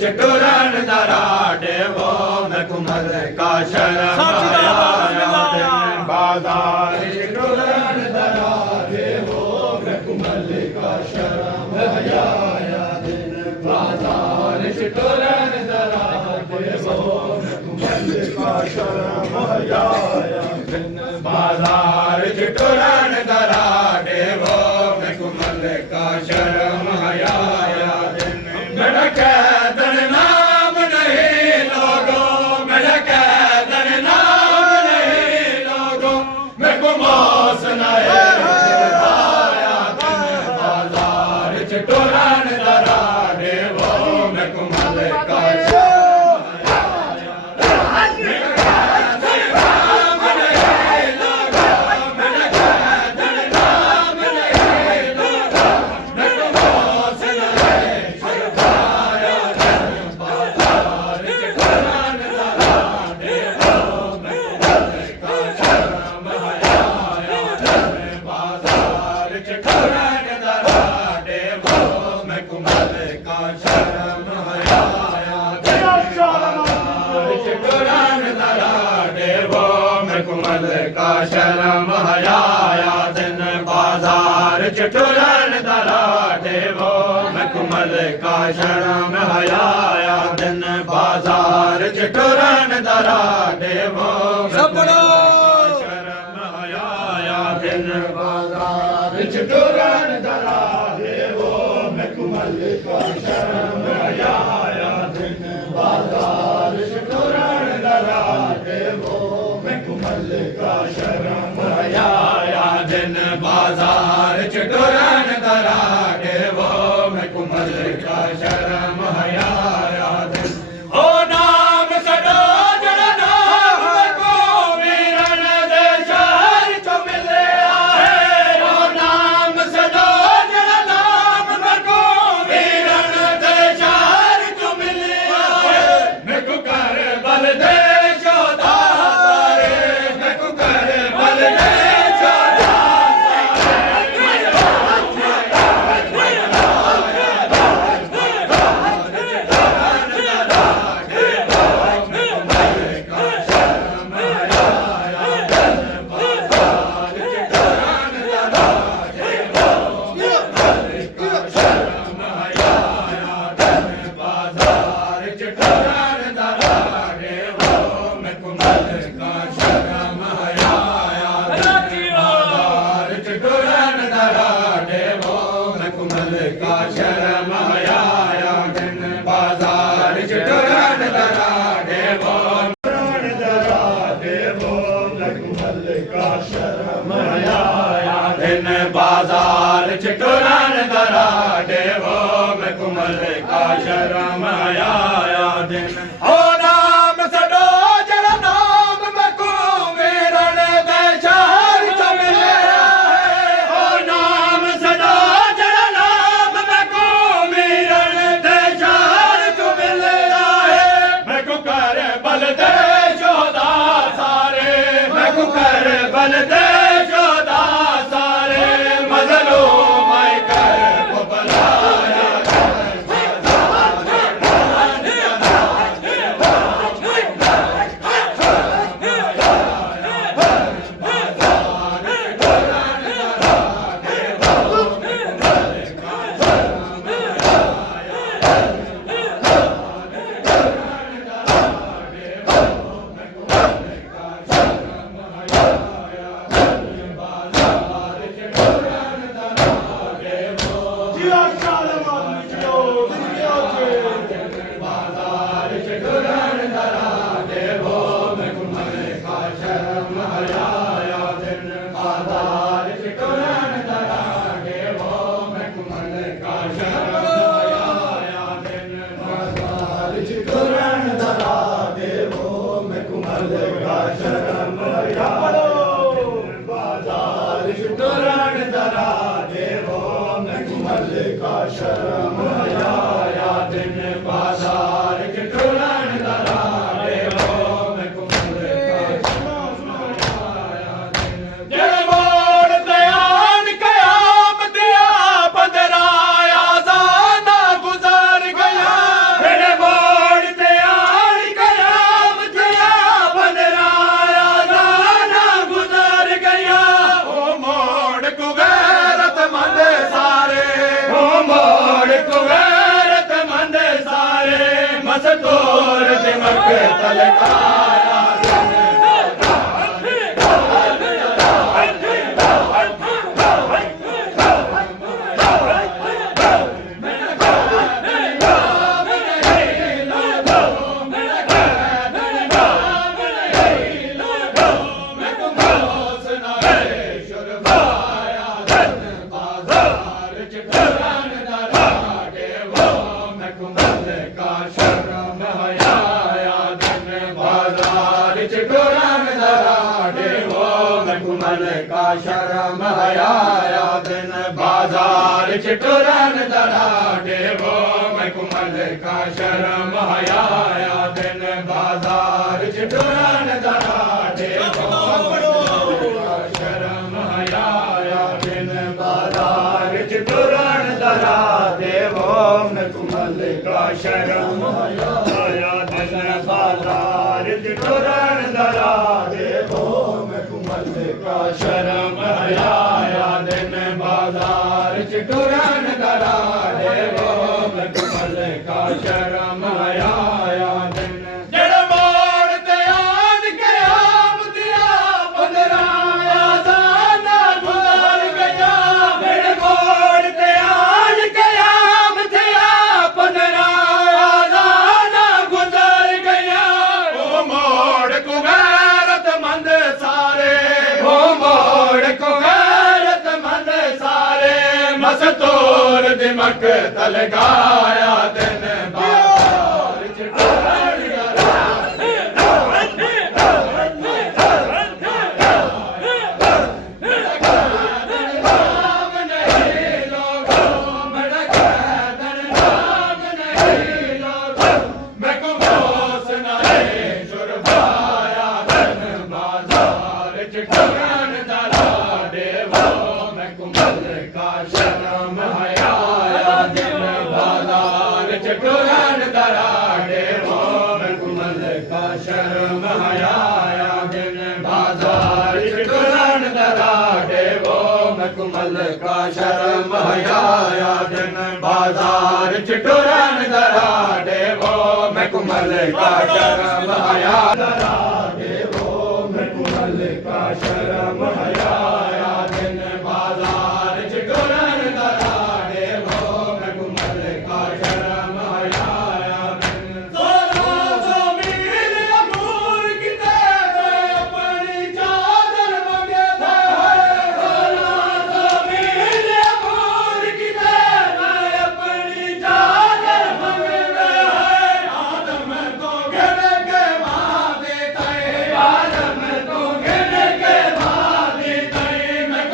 चटुरन दराडे वो मैं कुमल का शर्म आया दिन बाजार चटुरन दराडे वो मैं कुमल का शर्म आया दिन बाजार चटुरन दराडे वो मैं कुमल का शर्म आया दिन बाजार चटुरन दराडे वो मैं कुमल का शर्म आया दिन मेरा कैदर नाम नहीं लोगों मेरा कैदर नाम नहीं लोगों मैं को मौस नए आया दिन बाजार चटुरन दराडे वो मैं कुमल का शर्म आया दिन बाजार चटुरन दराडे वो मैं कुमल का शर्म आया दिन बाजार चटुरन दराडे वो शर्म आया दिन बाजार चटुरन दराडे वो मैं कुमल का शर्म आया दिन बाजार चटुरन दराडे वो मैं कुमल का शर्म आया दिन बाजार चटुरन दराडे वो मैं कुमल का शर्म आया दिन ओ नाम सडो जड़ा नाम को वीरन दे शहर चो मिले आहे ओ नाम सडो जड़ा नाम को वीरन दे शहर चो मिले आहे मैं को कर बल दे बाजार चटुरन दराडे वो मैं कुमल का शर्म आया दिन ओ नाम सडो जड़ा नाम मैं को वीरन दे शहर चो मिले ओ नाम सडो जड़ा नाम मैं को वीरन दे शहर चो मिले मैं को कर बल दे जोदा सारे मैं को कर बल दे मस्तूर दिमक तलकाया शर्म हयाया दिन बाजार चिटुरन दराडे वो मैं कुमल का शर्म हयाया दिन बाजार चिटुरन दराडे वो शर्म हयाया दिन बाजार चिटुरन दराडे वो मैं कुमल का शर्म हयाया दिन बाजार चिटुरन दराडे वो का शर्म हयाया दिन बाजार चिटुरन दराडे वो मैं कुमल का शर्म हयाया दिन जड़ मोड़ ते आन के आम दिया 15 आज़ाना गुज़र गया जड़ मोड़ ते आन के आम दिया 15 आज़ाना गुज़र गया वो मोड़ को गैरतमंद सारे मस्तूर दिमक तलकाया दिन बाजार चिटुरन दराडे नाम नहीं लोगों मेरा कहदन नाम नहीं लोगों मैं कुमोस नहीं जुर्माया दिन बाजार चिटुरन दराडे वो मैं कुमल का शर्म हयाया दिन बाजार चिटुरन दराडे वो मैं कुमल का शर्म हयाया दिन बाजार चिटुरन दराडे वो मैं कुमल का शर्म हयाया दिन बाजार चिटुरन दराडे वो मैं कुमल का शर्म हया दराडे वो मैं कुमल का शर्म हयाया दिन बाजार चिटुरन दराडे वो मैं कुमल का शर्म हयाया दिन 1600 मील अबूर की मैं अपनी चादर मंगे थे 1600 मील अबूर की मैं अपनी चादर मंगे थे आदम को गिन के माँ देते आदम को गिन के माँ देते मैं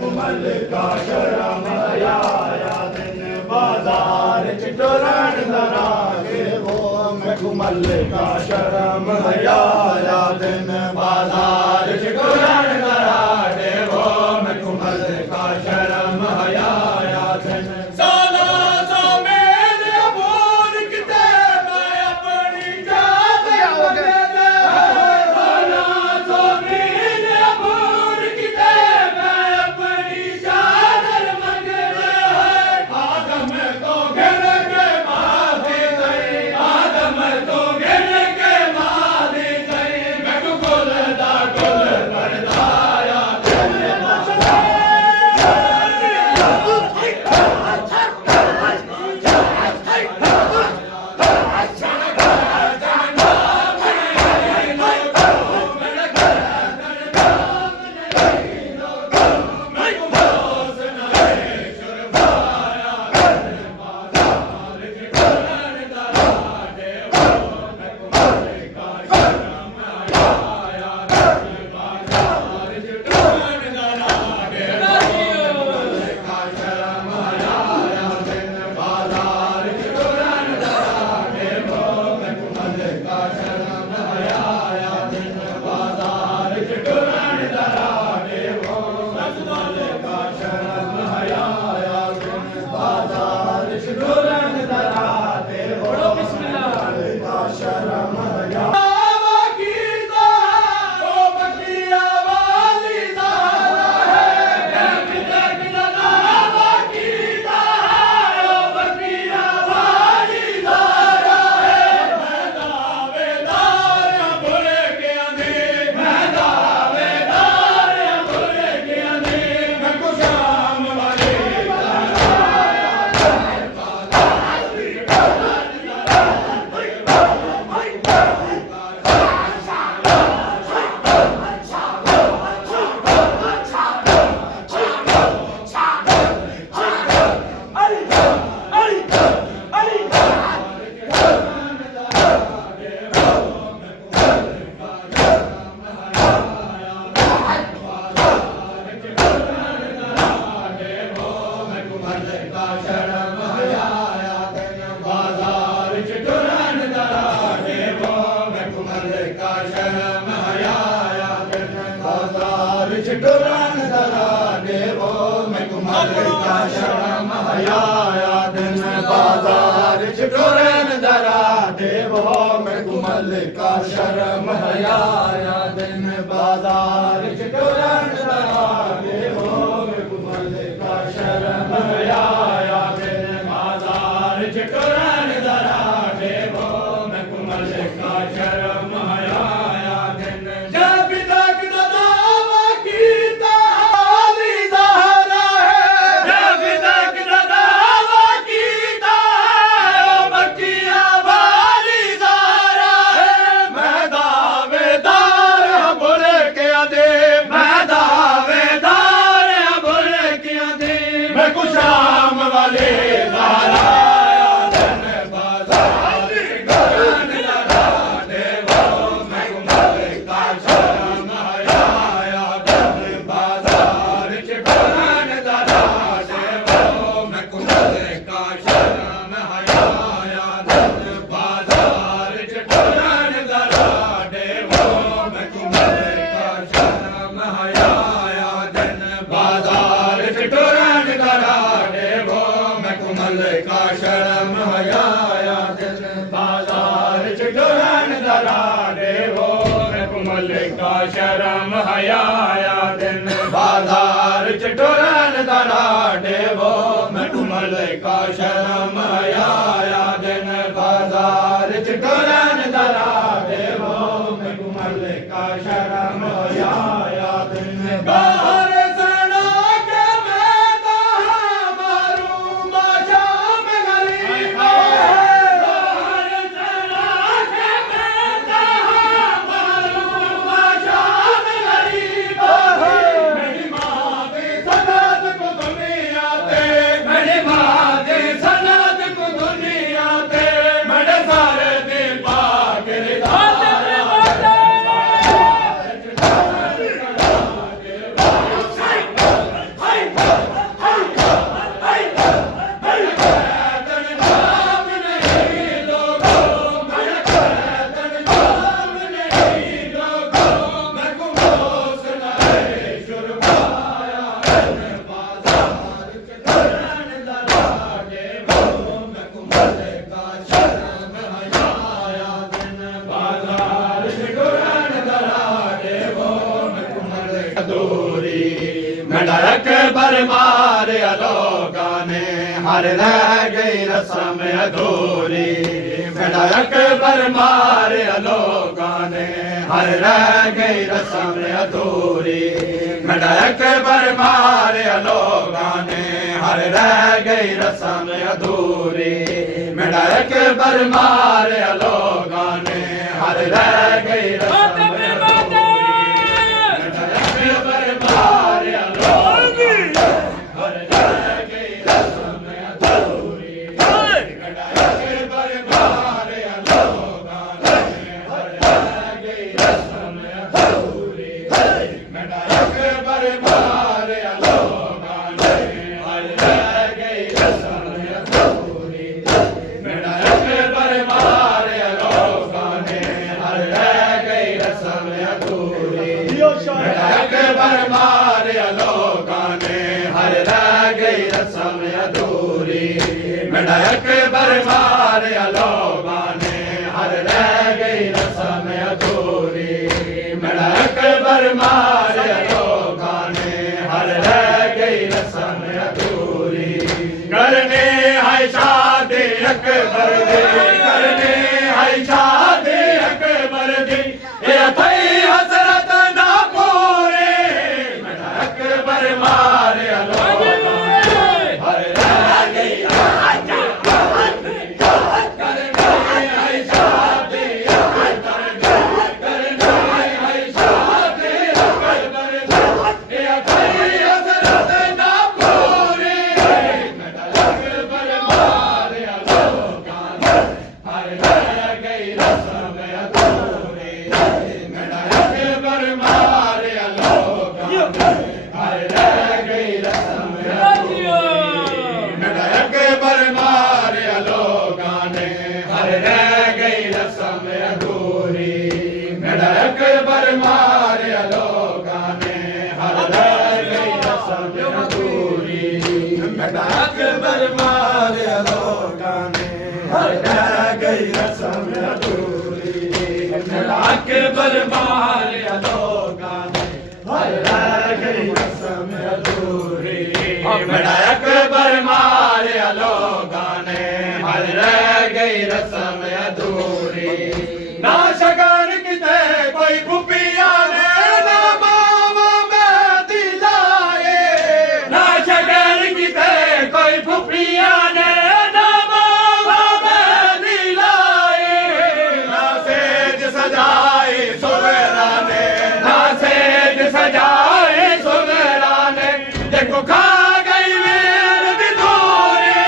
कुमल का शर्म हयाया दिन बाजार चिटुरन दराडे वो मैं कुमल का शर्म हयाया दिन बाजार चिटुरन दराडे वो मैं कुमल का शर्म हयाया दिन 1600 मील अबूर की मैं अपनी चादर मंगे थे 1600 मील अबूर की मैं अपनी चादर मंगे थे आदम को गिन के माँ दी गई आदम को गिन के माँ दी गई मैं कुल दा गुल परदाया का शर्म हयाया दिन बाजार च टुरन दराडे वो मखमल का शर्म हयाया दिन बाजार च टुरन दराडे वो मखमल का शर्म हयाया दिन बाजार च टुरन दराडे वो मखमल का शर्म हयाया दिन बाजार च टुरन दराडे वो मखमल का शर्म हयाया दिन बाजार च टुरन दराडे वो मखमल का शर्म हयाया दिन जब तक दावा कीता हाली ज़हरा है जब तक दावा कीता मक्किया वाली ज़हरा है मैं दावेदार बुल के दे मैं दावेदार बुल के दे मैं कुशाम वाले ज़हरा दिन बाजार टुरन दराडे वो मखमल का शर्म हयाया दिन बाजार च टुरन दराडे वो मखमल का शर्म हयाया दिन बाजार च टुरन दराडे वो मखमल का शर्म हयाया दिन बाजार च टुरन दराडे वो मखमल का शर्म हयाया दिन बाजार च टुरन दराडे वो मखमल का शर्म हयाया दिन बाजार च टुरन दराडे वो मखमल का शर्म हयाया दिन बाजार च टुरन दराडे वो मखमल का शर्म हयाया दिन बाहर सना के मैं कहाँ मारूं माशाम गरीब बाहर सना के मैं कहाँ मारूं माशाम गरीब मेरी माँ की सनद को दुनिया ते मेरी माँ की सनद को दुनिया ते मेरे सारे दिल पाक मडक बरमार अलोगा ने हर रह गई रस्म अधूरी मडक बरमार अलोगा ने हर रह गई रस्म अधूरी मडक बरमार अलोगा ने हर रह गई रस्म अधूरी मडक बरमार अलोगा ने हर रह गई रस्म मडक बरमार अलोगा ने हर रह गई रस्म अधूरी मडक बरमार अलोगा ने हर रह गई रस्म अधूरी करने है शादी अकबर दी करने है शादी अकबर दी ये थई हसरत ना पूरी मडक बरमार अलोगा हर रह गई बड़ा अकबर मारे लोगां ने हर रह गई रस्म अधूरी बड़ा अकबर मारे लोगां ने हर रह गई रस्म अधूरी बड़ा अकबर मारे लोगां ने हर रह गई रस्म अधूरी ना शगन किते कोई भुपिया ने ना मावा में दिलाए ना शगन किते कोई भुपिया ने ना मावा में दिलाए ना सेज सजाए सुगरा ने ना सेज सजाए सुगरा ने देखो खा गई वीर दी दूरी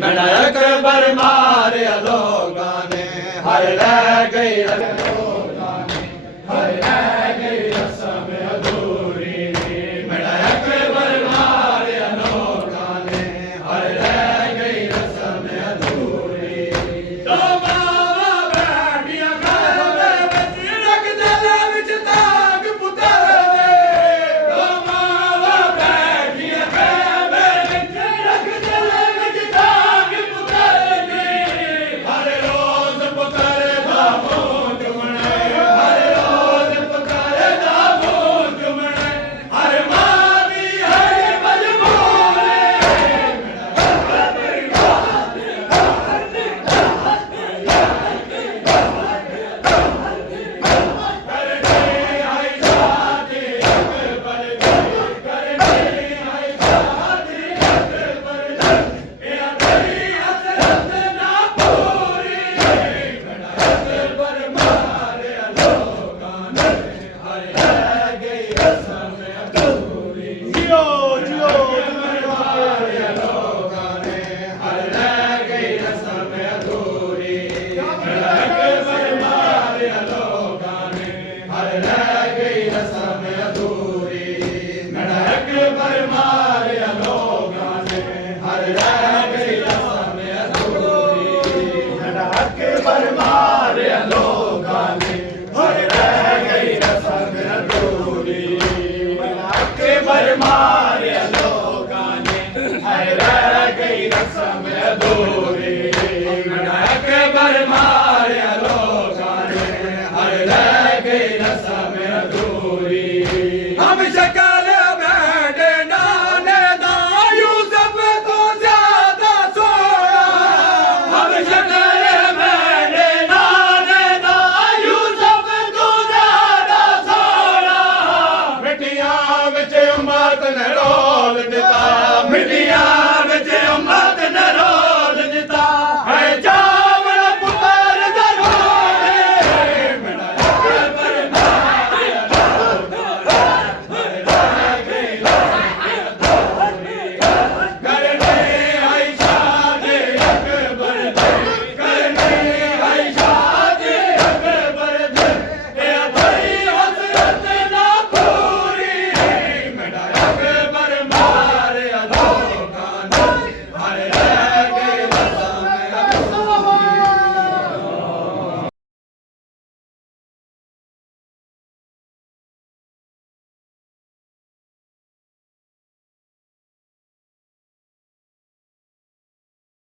बड़ा अकबर मारे लोगां ने हर रह गई लोगां ने हर रह गई रस्म अधूरी बड़ा अकबर मारे लोगां ने हर रह गई रस्म अधूरी दो मावा बैठियां खैमे विच रख दिल विच ताग पुतर दे दो मावा बैठियां खैमे विच रख दिल विच ताग पुतर दे हर रोज पुतर दा मुंह चुमणे हर रोज पुतर दा मुंह चुमणे हर मां दी है मजबूरी हम शक्ल बैठे नाने दा यूसुफ तो ज्यादा सोना हम शक्ल बैठे नाने दा यूसुफ तो ज्यादा सोना मिट्टियां विच उम्मत ने रोल दिता मिट्टियां